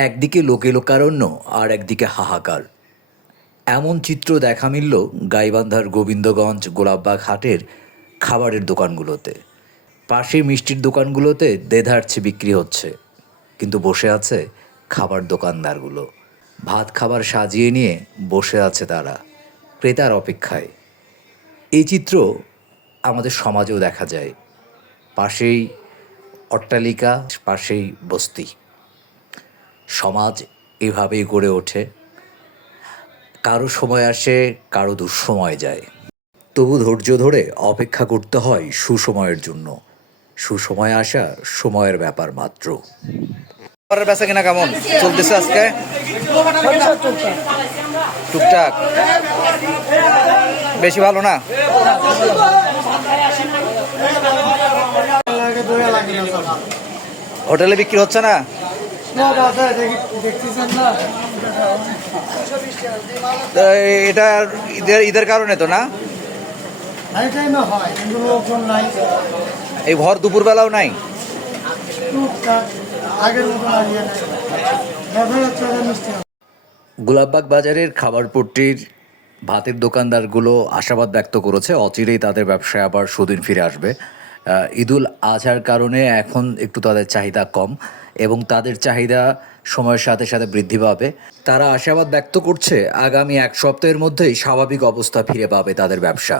একদিকে লোকে লোকারণ্য আর একদিকে হাহাকার। এমন চিত্র দেখা মিলল গাইবান্ধার গোবিন্দগঞ্জ গোলাপবাগ হাটের খাবারের দোকানগুলোতে। পাশে মিষ্টির দোকানগুলোতে দেধারছে বিক্রি হচ্ছে। কিন্তু বসে আছে খাবার দোকানদারগুলো। ভাত খাবার সাজিয়ে নিয়ে বসে আছে তারা, ক্রেতার অপেক্ষায়। এই চিত্র আমাদের সমাজেও দেখা যায়। পাশেই অট্টালিকা, পাশেই বস্তি। সমাজ এভাবেই গড়ে ওঠে। কারও সময় আসে, কারও দুঃসময় যায়। তবু ধৈর্য ধরে অপেক্ষা করতে হয় সুসময়ের জন্য। সুসময় আসা সময়ের ব্যাপার মাত্র। খাবারের বেচা কিনা কেমন? চলতেছে আজকে? টুকটাক। বেশি ভালো না? হোটেলে বিক্রি হচ্ছে না? এটা ঈদের ঈদের কারণে তো না? এই ভর দুপুর বেলাও নাই। গোলাপবাগ বাজারের খাবার পট্টির ভাতের দোকানদারগুলো আশাবাদ ব্যক্ত করেছে অচিরেই তাদের ব্যবসায় আবার সুদিন ফিরে আসবে। ঈদুল আজহার কারণে এখন একটু তাদের চাহিদা কম এবং তাদের চাহিদা সময়ের সাথে সাথে বৃদ্ধি পাবে। তারা আশাবাদ ব্যক্ত করছে, আগামী এক সপ্তাহের মধ্যেই স্বাভাবিক অবস্থা ফিরে পাবে তাদের ব্যবসা।